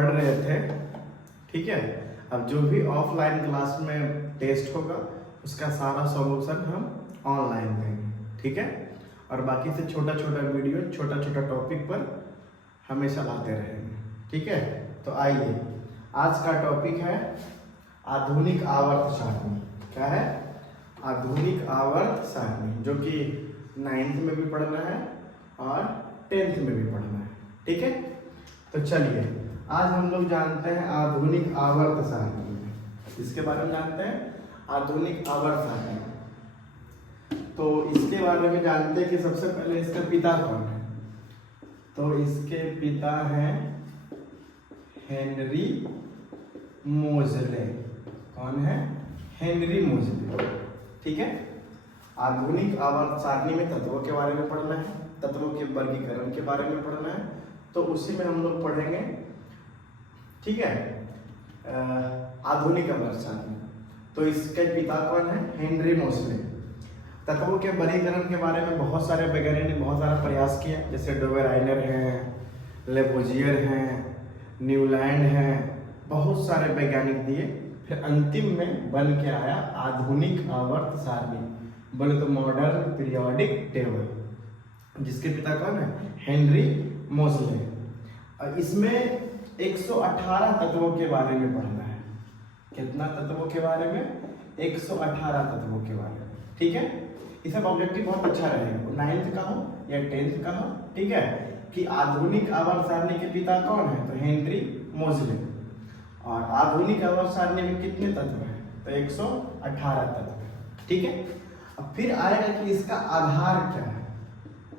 पढ़ रहे थे, ठीक है। अब जो भी ऑफलाइन क्लास में टेस्ट होगा उसका सारा सॉल्यूशन हम ऑनलाइन देंगे, ठीक है। और बाकी से छोटा छोटा वीडियो, छोटा छोटा टॉपिक पर हमेशा लाते रहेंगे, ठीक है। तो आइए, आज का टॉपिक है आधुनिक आवर्त सारणी। क्या है? आधुनिक आवर्त सारणी, जो कि 9th में भी पढ़ना है और 10th में भी पढ़ना है, ठीक है। तो चलिए, आज हम लोग जानते हैं आधुनिक आवर्त सारणी। इसके बारे में जानते हैं, आधुनिक आवर्त सारणी। तो इसके बारे में जानते हैं कि सबसे पहले इसका पिता कौन है। तो इसके पिता हैं हेनरी मोजले। कौन है? हेनरी मोजले, ठीक है। आधुनिक आवर्त सारणी में तत्वों के बारे में पढ़ना है, तत्वों के वर्गीकरण के बारे में पढ़ना है, तो उसी में हम लोग पढ़ेंगे, ठीक है। आधुनिक आवर्त सारणी, तो इसके पिता कौन है? हेनरी मोजले। तत्वों के वर्गीकरण के बारे में बहुत सारे वैज्ञानिक ने बहुत सारा प्रयास किया, जैसे डोवेराइनर हैं, लेबोजियर हैं, न्यूलैंड हैं, बहुत सारे वैज्ञानिक दिए। फिर अंतिम में बन के आया आधुनिक आवर्त सारणी, बोले तो मॉडर्न पीरियोडिक टेबल, जिसके पिता कौन है? हेनरी मोजले। और इसमें 118 तत्वों के बारे में पढ़ना है। कितना तत्वों के बारे में? 118 तत्वों के बारे में, ठीक है। इस सब ऑब्जेक्टिव बहुत अच्छा रहेगा, 9th का हो या 10th का हो, ठीक है। कि आधुनिक आवर्त सारणी के पिता कौन है? तो हेनरी मोजले। और आधुनिक आवर्त सारणी में कितने तत्व हैं? तो 118 तत्व है, ठीक है। अब फिर आएगा कि इसका आधार क्या है।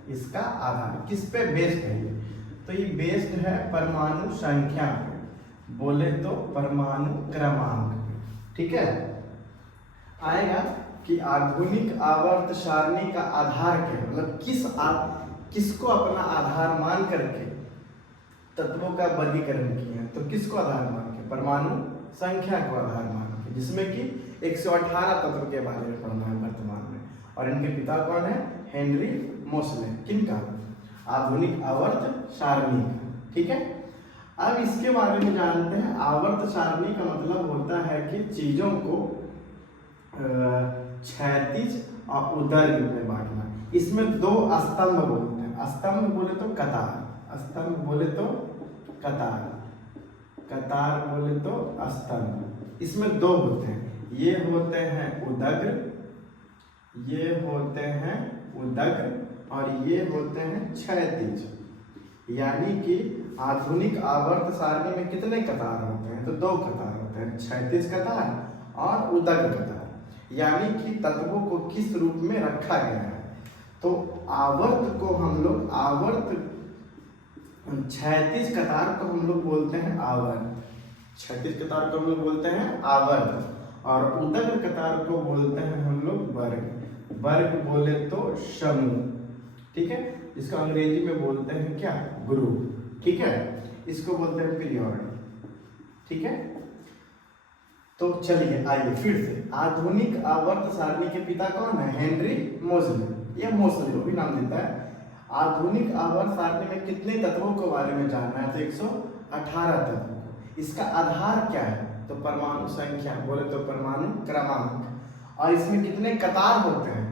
इसका आधार किस पे बेस्ड है ये? तो ये बेस्ड है परमाणु संख्या पे, बोले तो परमाणु क्रमांक पे, ठीक है। आएगा कि आधुनिक आवर्त सारणी का आधार क्या है, मतलब किसको अपना आधार मान करके तत्वों का वर्गीकरण किया। तो किसको आधार मान के? परमाणु संख्या को आधार मान के, जिसमें कि 118 तत्व के बारे में पढ़ना है वर्तमान में। और इनके पिता कौन है? हेनरी मोजले। किनका? आधुनिक आवर्त सारणी का, ठीक है। अब इसके बारे में जानते हैं। आवर्त सारणी का मतलब होता है कि चीजों को क्षैतिज और उदर्ग में बांटना। इसमें दो स्तंभ बोलते हैं। स्तंभ बोले तो कतार, स्तंभ बोले तो कतार, कतार बोले तो स्तंभ। इसमें दो होते हैं, ये होते हैं उदग्र, ये होते हैं उदग्र, और ये होते हैं क्षैतिज। यानी कि आधुनिक आवर्त सारणी में कितने कतार होते हैं? तो दो कतार होते हैं, क्षैतिज कतार और उदग्र कतार। यानी कि तत्वों को किस रूप में रखा गया है। तो आवर्त को हम लोग क्षैतिज कतार को हम लोग बोलते हैं आवर्त, क्षैतिज कतार को हम लोग बोलते हैं आवर्त, और उदग्र कतार को बोलते हैं हम लोग वर्ग। वर्ग बोले तो समूह, ठीक है। इसको अंग्रेजी में बोलते हैं क्या? ग्रुप, ठीक है। इसको बोलते हैं पीरियड, ठीक है। तो चलिए आइए फिर से, आधुनिक आवर्त सारणी के पिता कौन है? हेनरी मोजले। ये मोजले वो भी नाम देता है। आधुनिक आवर्त सारणी में कितने तत्वों के बारे में जानना है? तो 118 तत्व। इसका आधार क्या है? तो परमाणु संख्या, बोले तो परमाणु क्रमांक। और इसमें कितने कतार होते हैं?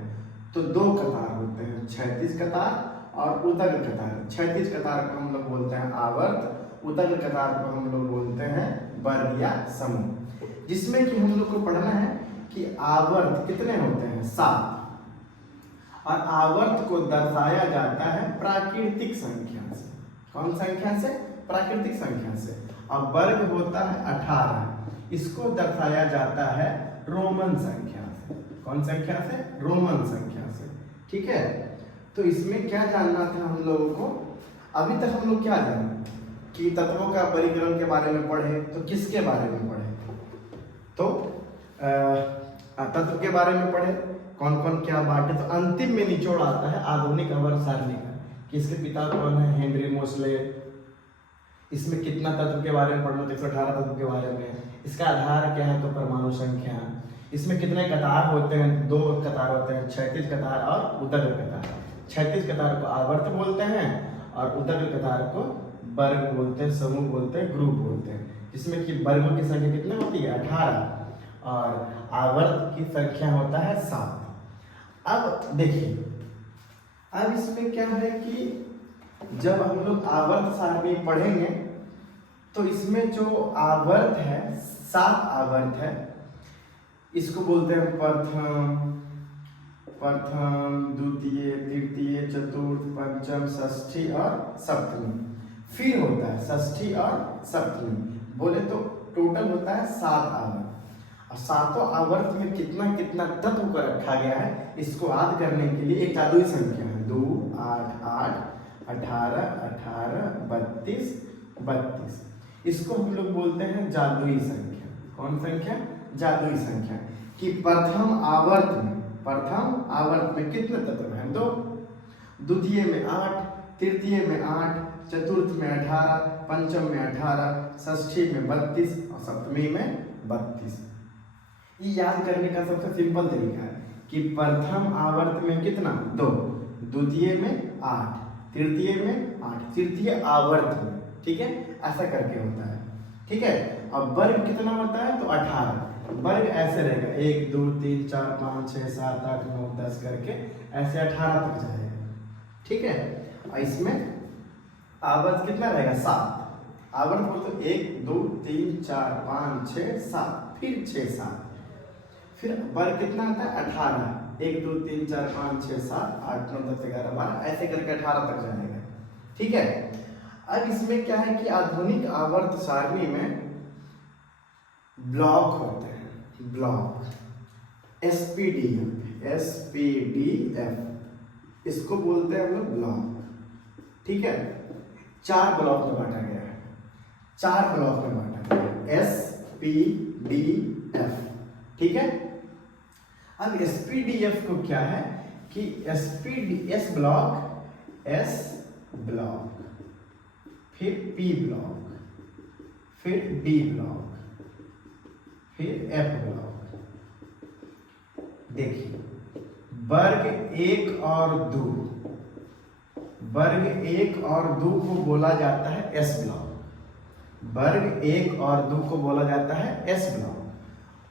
तो दो कतार होते हैं, क्षैतिज कतार और उदग्र कतार। क्षैतिज कतार को हम लोग बोलते हैं आवर्त, उदग्र कतार को हम लोग बोलते हैं वर्ग या समूह। जिसमें कि हम लोग को पढ़ना है कि आवर्त कितने होते हैं? 7। और आवर्त को दर्शाया जाता है प्राकृतिक संख्या से। कौन संख्या से? प्राकृतिक संख्या से। और वर्ग होता है 18, इसको दर्शाया जाता है रोमन संख्या से। कौन संख्या से? रोमन संख्या से, ठीक है। तो इसमें क्या जानना था हम लोगों को? अभी तक हम लोग क्या जाने कि तत्वों का वर्गीकरण के बारे में पढ़े, तो किसके बारे में पढ़े? तो तत्व के बारे में पढ़े, कौन कौन क्या बांटे। तो अंतिम में निचोड़ आता है आधुनिक आवर्त सारणी का, कि इसके पिता कौन है? हेनरी मोजले। इसमें कितना तत्व के बारे में पढ़ना? 118 तत्व के बारे में। इसका आधार क्या है? तो परमाणु संख्या। इसमें कितने कतार होते हैं? दो कतार होते हैं, क्षैतिज कतार और उदग्र कतार। क्षैतिज कतार को आवर्त बोलते हैं और उदग्र कतार को वर्ग बोलते हैं, समूह बोलते हैं, ग्रुप बोलते हैं, जिसमें कि वर्गों की संख्या कितनी होती है 18 और आवर्त की संख्या होता है 7। अब देखिए, अब इसमें क्या है कि जब हम लोग आवर्त सारणी पढ़ेंगे तो इसमें जो आवर्त है 7 आवर्त है, इसको बोलते हैं प्रथम द्वितीय तृतीय चतुर्थ पंचम षष्ठी और सप्तमी। फिर होता है षष्ठी और सप्तमी, बोले तो टोटल होता है 7 आवर्त। और सातों आवर्त में कितना कितना तत्व को रखा गया है, इसको याद करने के लिए एक जादुई संख्या है 2 8 8 18 18 32 32। इसको हम लोग बोलते हैं जादुई संख्या। कौन संख्या? जादुई संख्या। कि प्रथम आवर्त में कितने तत्व हैं? 2, द्वितीय में 8, तृतीय में 8, चतुर्थ में 18, पंचम में 18, षष्ठी में 32 और सप्तमी में 32। ये याद करने का सबसे सिंपल तरीका है कि प्रथम आवर्त में कितना? 2, द्वितीय में 8, तृतीय में 8, तृतीय आवर्त में, ठीक है, ऐसा करके होता है, ठीक है। अब वर्ग कितना होता है? तो 18। वर्ग ऐसे रहेगा 1 2 3 4 5 6 7 8 9 10 करके ऐसे 18 तक जाएगा, ठीक है। और इसमें आवर्त कितना रहेगा? 7। आवर्त बोल तो 1 2 3 4 5 6 7, फिर 6 7, फिर वर्ग कितना आता है? 18। 1 2 3 4 5 6 7 8 9 10 11 12 ऐसे करके 18 तक जाएगा, ठीक है। अब इसमें क्या है कि आधुनिक आवर्त सारणी में ब्लॉक होते हैं, ब्लॉक SPDF, इसको बोलते हैं हम लोग ब्लॉक, ठीक है। 4 ब्लॉक में बांटा गया है, 4 ब्लॉक में बांटा गया है SPDF, ठीक है। अब SPDF को क्या है कि S ब्लॉक, फिर P ब्लॉक, फिर D ब्लॉक, फिर F ब्लॉक। देखिए, वर्ग 1 और 2, वर्ग 1 और 2 को बोला जाता है S ब्लॉक। वर्ग 1 और 2 को बोला जाता है S ब्लॉक।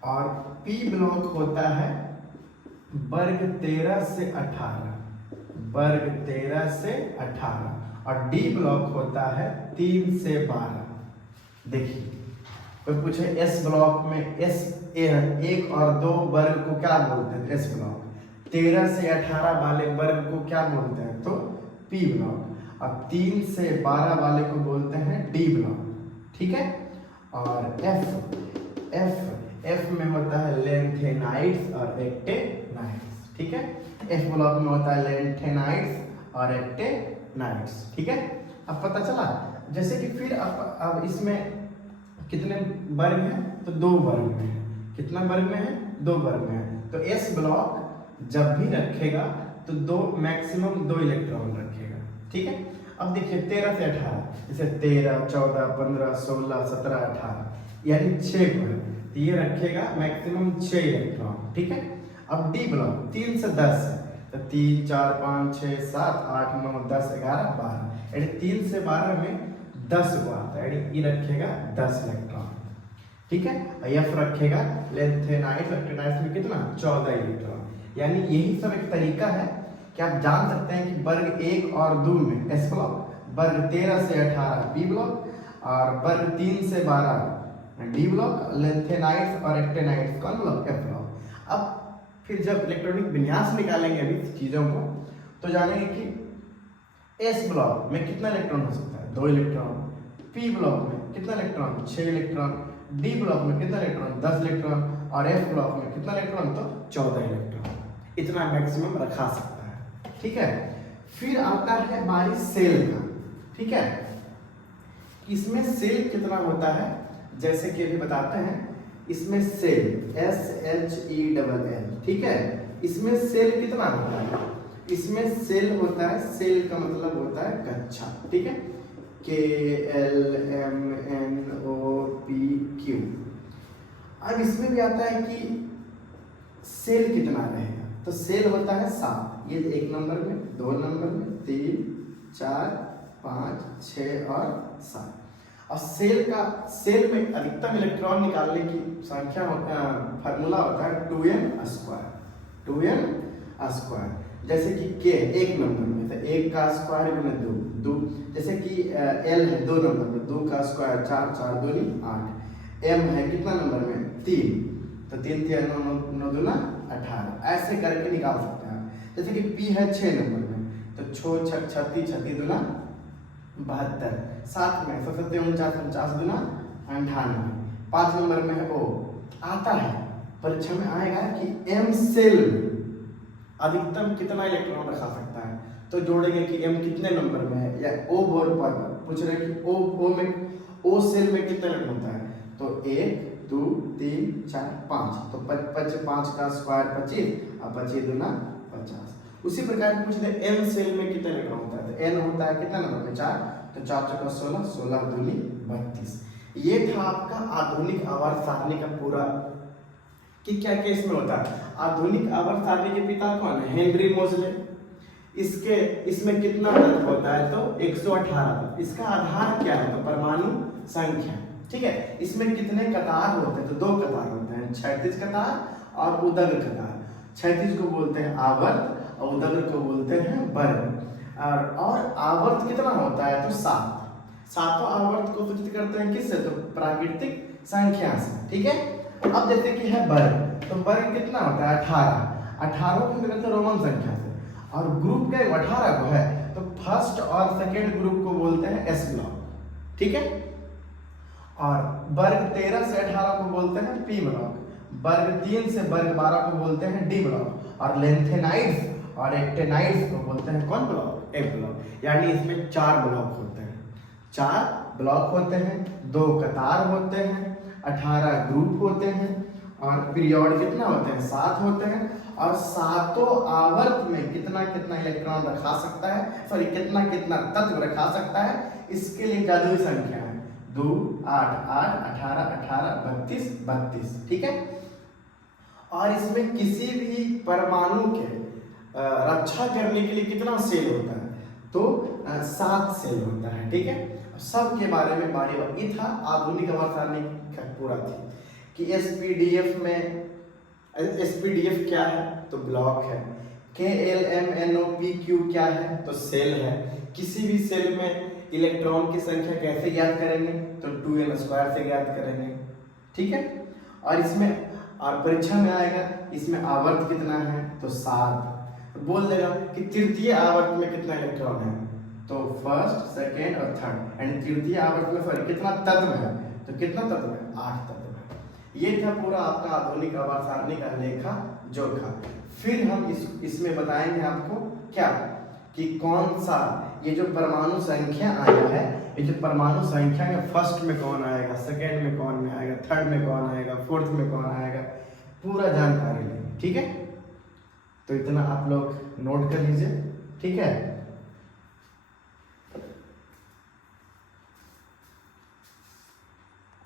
और P ब्लॉक होता है वर्ग 13 से 18, वर्ग 13 से 18। और D ब्लॉक होता है 3 से 12। देखिए, कोई पूछे S ब्लॉक में S 1 और 2 वर्ग को क्या बोलते हैं? S block. 13 से 18 वाले वर्ग को क्या बोलते हैं? तो P ब्लॉक। अब 3 से 12 वाले को बोलते हैं D ब्लॉक, ठीक है। और F में होता है लेंथेनाइड्स और एक्टेनाइड्स, ठीक है। F ब्लॉक में होता है लेंथेनाइड्स और एक्टेनाइड्स, ठीक है। अब पता चला, जैसे कि फिर अब इसमें कितने वर्ग हैं? तो 2 वर्ग में है। कितना वर्ग में है? 2 वर्ग में है। तो S ब्लॉक जब भी रखेगा तो मैक्सिमम 2 इलेक्ट्रॉन रखेगा, ठीक है। अब देखिए 13 से 18, जैसे 13 14 15 16 17 18 यानी 6 वर्ग, तो ये रखेगा मैक्सिमम 6 इलेक्ट्रॉन, ठीक है। अब D ब्लॉक 3 से 10 है, तो 3 4 5 6 7 8 9 10 11 12 यानी 3 से 12 में 10 को आता है, यानी ये रखेगा 10 इलेक्ट्रॉन, ठीक है। F रखेगा लेंथेनाइड्स एक्टिनाइड्स में कितना? 14 इलेक्ट्रॉन। यानी यही सब एक तरीका है कि आप जान सकते हैं कि वर्ग 1 और 2 में S ब्लॉक, वर्ग 13 से 18 P ब्लॉक और वर्ग 3 से 12 D ब्लॉक, लेंथेनाइड्स और एक्टिनाइड्स कौन ब्लॉक? F block. अब फिर जब इलेक्ट्रॉनिक विन्यास निकालेंगे अभी चीजों को, तो जानेंगे कि S ब्लॉक में कितना इलेक्ट्रॉन हो सकता है? 2 इलेक्ट्रॉन। P ब्लॉक में कितना इलेक्ट्रॉन? 6 इलेक्ट्रॉन। D ब्लॉक में कितना इलेक्ट्रॉन? 10 इलेक्ट्रॉन। और F ब्लॉक में कितना इलेक्ट्रॉन? तो 14 इलेक्ट्रॉन। इतना मैक्सिमम रखा सकता है, ठीक है। फिर आता है हमारी सेल का, ठीक है। इसमें सेल कितना होता है, जैसे कि अभी बताते हैं। इसमें सेल SHELL, ठीक है। इसमें सेल कितना होता है? इसमें सेल होता है, सेल का मतलब होता है कक्षा, ठीक है। KLMNOPQ। अब इसमें भी आता है कि सेल कितना रहेगा, तो सेल होता है 7। ये 1 नंबर में, 2 नंबर में, 3 4 5 6 और 7। और सेल में अधिकतम इलेक्ट्रॉन निकालने की संख्या फार्मूला होता है 2n स्क्वायर, 2n स्क्वायर। जैसे कि k एक नंबर में तो 1 का स्क्वायर गुना 2, जैसे कि l है 2 नंबर में, 2 का स्क्वायर 4, 4 दूनी 8। m है कितना नंबर में 3, तो 3 3 9 दूना 18। ऐसे करके निकाल सकते हैं। जैसे कि p है 6 नंबर में, तो 6 6 36 36 दूना 72। 7 में 7 49 50 दूना 98। 5 नंबर में है o। आता है परीक्षा में आएगा कि m सेल में अधिकतम कितना इलेक्ट्रॉन रखा सकता है, तो जोड़ेंगे कि m कितने नंबर में है, या o बोर्ड पर पूछ रहे हैं कि o सेल में कितने इलेक्ट्रॉन होता है, तो 1 2 3 4 5, तो 5 का स्क्वायर 25 और 25 दूना 50। उसी प्रकार पूछ रहे n सेल में कितने इलेक्ट्रॉन होता है, तो n होता है कितना नंबर में 4, तो 4 चौका 16, 16 दूनी 32। ये था आपका आधुनिक आवर्त सारणी का पूरा कि क्या क्या इसमें होता है। आधुनिक आवर्त सारणी के पिता कौन है, हेनरी मोजले। इसमें कितना तत्व होता है, तो 118। इसका आधार क्या है, तो परमाणु संख्या। ठीक है, इसमें कितने कतार होते हैं, तो 2 कतार होते हैं, क्षैतिज कतार और उदग्र कतार। क्षैतिज को बोलते हैं आवर्त और उदग्र को बोलते हैं वर्ग। और आवर्त कितना होता है, तो 7। सातों आवर्त को सूचित करते हैं किससे, तो प्राकृतिक संख्या से। ठीक है, अब जैसे कि है वर्ग, तो वर्ग कितना होता है 18। 18 को हम करते हैं रोमन संख्या से, और ग्रुप का 18 को है, तो फर्स्ट और सेकेंड ग्रुप को बोलते हैं एस ब्लॉक। ठीक है, और वर्ग 13 से 18 को बोलते हैं पी ब्लॉक, वर्ग 3 से वर्ग 12 को बोलते हैं डी ब्लॉक, और लेंथेनाइड्स और एक्टेनाइड्स को बोलते हैं कौन ब्लॉक, ए ब्लॉक। यानी इसमें 4 ब्लॉक होते हैं, 4 ब्लॉक होते हैं, 2 कतार होते हैं, 18 ग्रुप होते हैं, और पीरियड कितना होते हैं 7 होते हैं। और सातों आवर्त में कितना कितना इलेक्ट्रॉन रखा सकता है, सॉरी कितना कितना तत्व रखा सकता है, इसके लिए जादुई संख्या है 2 8 8 18 18 32 32। ठीक है, और इसमें किसी भी परमाणु के रक्षा करने के लिए कितना सेल होता है, तो 7 सेल होता है। ठीक है, सब के बारे में बारी था आधुनिक आवर्त सारणी का पूरा थी कि एसपीडीएफ में, एसपीडीएफ क्या है, तो ब्लॉक है। KLMNOPQ क्या है, तो सेल है। किसी भी सेल में इलेक्ट्रॉन की संख्या कैसे ज्ञात करेंगे, तो 2n स्क्वायर से ज्ञात करेंगे। ठीक है, और इसमें और परीक्षा में आएगा इसमें आवर्त कितना है, तो 7। बोल देगा कि तृतीय आवर्त में कितना इलेक्ट्रॉन है, तो फर्स्ट सेकेंड और थर्ड, यानी तृतीय आवर्त में सॉरी कितना तत्व है, तो कितना तत्व है 8 तत्व है। ये था पूरा आपका आधुनिक आवर्त सारणी का लेखा जोखा। फिर हम इसमें बताएंगे आपको क्या कि कौन सा ये जो परमाणु संख्या आया है, ये जो परमाणु संख्या में फर्स्ट में कौन आएगा, सेकेंड में कौन में आएगा, थर्ड में कौन आएगा, फोर्थ में कौन आएगा, पूरा जानकारी लेंगे। ठीक है, तो इतना आप लोग नोट कर लीजिए। ठीक है।